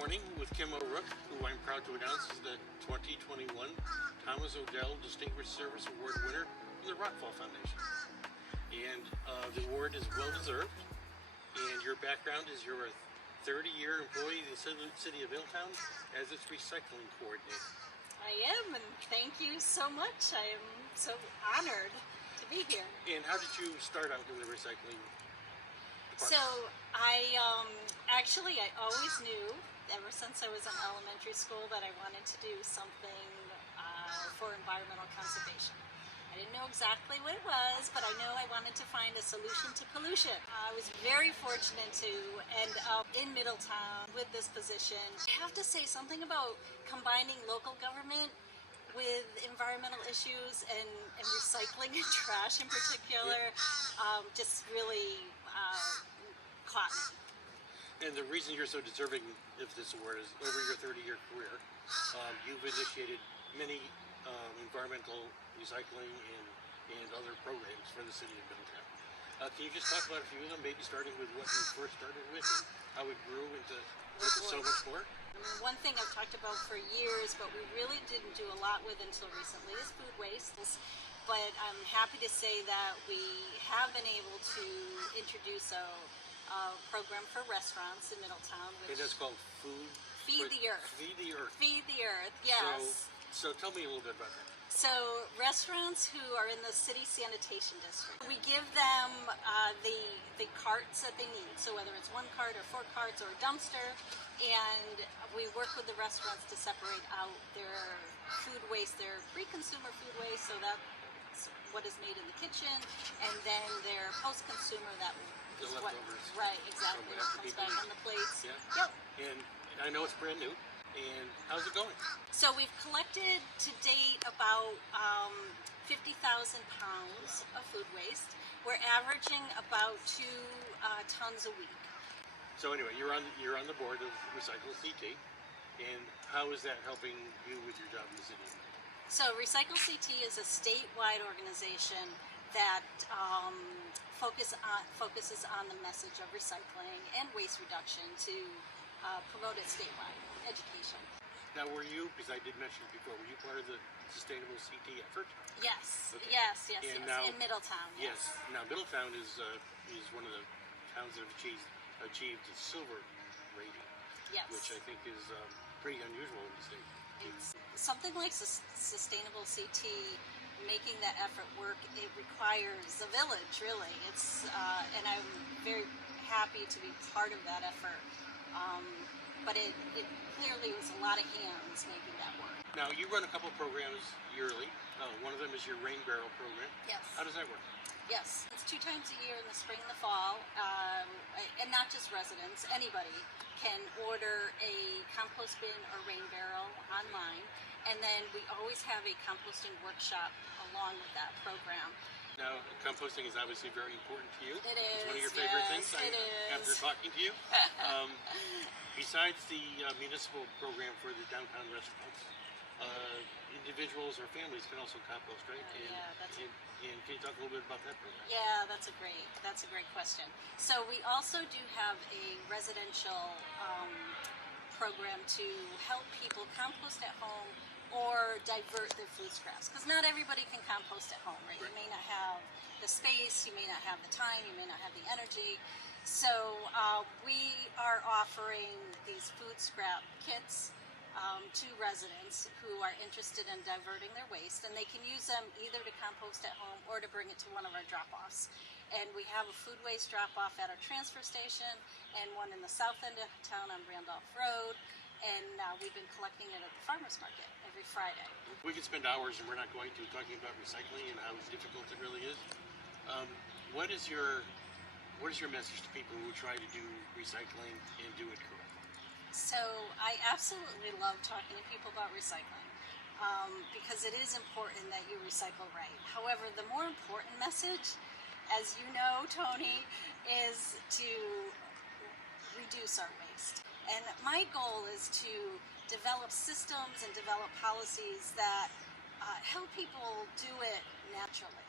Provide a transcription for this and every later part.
morning with Kim O'Rourke, who I'm proud to announce is the 2021 Thomas ODell Distinguished Service Award winner from the Rockwell Foundation. And the award is well deserved. And your background is you're a 30-year employee in the City of Middletown as its recycling coordinator. I am, and thank you so much. I am so honored to be here. And how did you start out in the recycling department? So I always knew, ever since I was in elementary school, that I wanted to do something for environmental conservation. I didn't know exactly what it was, but I know I wanted to find a solution to pollution. I was very fortunate to end up in Middletown with this position. I have to say something about combining local government with environmental issues and recycling and trash in particular, just really caught me. And the reason you're so deserving of this award is over your 30-year career, you've initiated many environmental recycling and other programs for the City of Middletown. Can you just talk about a few of them, maybe starting with what you first started with and how it grew into so much more? One thing I've talked about for years, but we really didn't do a lot with until recently, is food waste. But I'm happy to say that we have been able to introduce a program for restaurants in Middletown. And that's called Feed the Earth. Feed the Earth. Feed the Earth, yes. So tell me a little bit about that. So restaurants who are in the city sanitation district, we give them the carts that they need. So whether it's one cart or 4 carts or a dumpster, and we work with the restaurants to separate out their food waste, their pre-consumer food waste, so that's what is made in the kitchen, and then their post-consumer, that the is leftovers. Right, exactly. What comes back on the plates. Yeah. Yep. And I know it's brand new. And how's it going? So we've collected to date about 50,000 pounds of food waste. We're averaging about 2 tons a week. So anyway, you're on the board of Recycle CT, and how is that helping you with your job in the city? So Recycle CT is a statewide organization that focuses on the message of recycling and waste reduction to promote it statewide education. Now, were you, because I did mention it before, were you part of the Sustainable CT effort? Yes, okay. yes, Now, in Middletown. Yes. Now, Middletown is one of the towns that have achieved the silver rating, yes, which I think is pretty unusual in the state. It's something like Sustainable CT. Making that effort work, it requires a village, really. It's and I'm very happy to be part of that effort. But it clearly was a lot of hands making that work. Now, you run a couple programs yearly. One of them is your rain barrel program. Yes. How does that work? Yes. It's 2 times a year in the spring and the fall. And not just residents. Anybody can order a compost bin or rain barrel online. And then we always have a composting workshop along with that program. Now, composting is obviously very important to you. It is. It's one of your favorite things is. After talking to you. Besides the municipal program for the downtown restaurants, individuals or families can also compost, right? And can you talk a little bit about that program? Yeah, that's a great question. So we also do have a residential program to help people compost at home or divert their food scraps, because not everybody can compost at home, right? You may not have the space, you may not have the time, you may not have the energy. So we are offering these food scrap kits to residents who are interested in diverting their waste, and they can use them either to compost at home or to bring it to one of our drop-offs. And we have a food waste drop-off at our transfer station and one in the south end of town on Randolph Road. And we've been collecting it at the farmer's market every Friday. We could spend hours, and we're not going to, talking about recycling and how difficult it really is. What is your message to people who try to do recycling and do it correctly? So I absolutely love talking to people about recycling because it is important that you recycle right. However, the more important message, as you know, Tony, is to reduce our waste. And my goal is to develop systems and develop policies that help people do it naturally.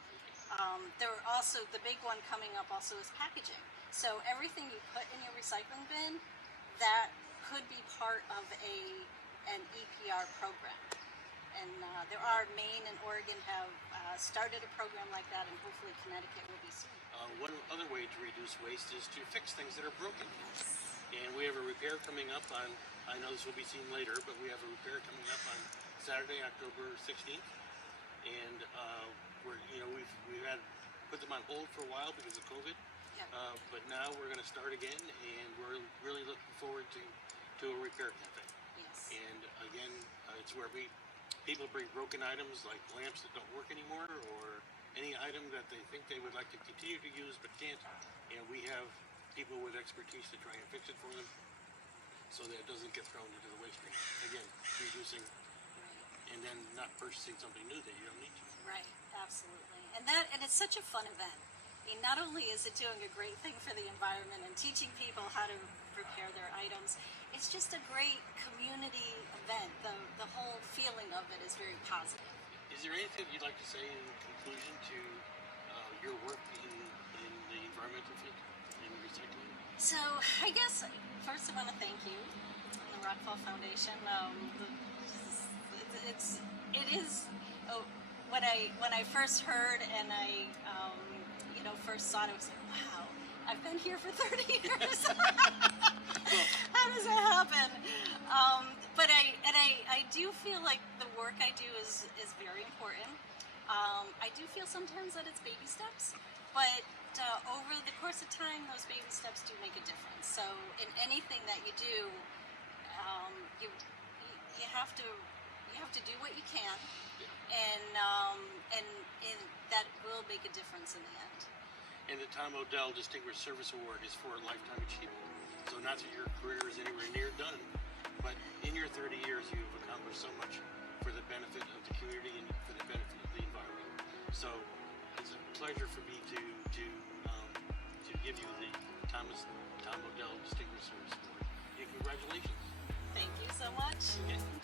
There are also, the big one coming up also is packaging. So everything you put in your recycling bin, that could be part of an EPR program. And there are Maine and Oregon have started a program like that, and hopefully Connecticut will be soon. One other way to reduce waste is to fix things that are broken. Yes. And we have a repair coming up on, I know this will be seen later, but we have a repair coming up on Saturday, October 16th. And we've had put them on hold for a while because of COVID. Yep. But now we're going to start again, and we're really looking forward to a repair cafe. Yes. And again, it's where people bring broken items like lamps that don't work anymore, or any item that they think they would like to continue to use but can't. And we have people with expertise to try and fix it for them, so that it doesn't get thrown into the waste bin. Again, reducing, Right. and then not purchasing something new that you don't need to. Right, absolutely. And it's such a fun event. I mean, not only is it doing a great thing for the environment and teaching people how to prepare their items, it's just a great community event. The whole feeling of it is very positive. Is there anything you'd like to say in conclusion to your work in the environmental field, in recycling? So I guess first I want to thank you and the Rockfall Foundation. It is when I first heard and I first saw it, I was like, wow, I've been here for 30 years. How does that happen? But I do feel like the work I do is very important. I do feel sometimes that it's baby steps, but over the course of time, those baby steps do make a difference. So in anything that you do, you have to do what you can, and that will make a difference in the end. And the Tom ODell Distinguished Service Award is for a lifetime achievement. So not that your career is anywhere near done, but in your 30 years you've accomplished so much for the benefit of the community and for the benefit of the environment. So it's a pleasure for me to give you the Tom ODell Distinguished Service Award. And congratulations. Thank you so much. Okay.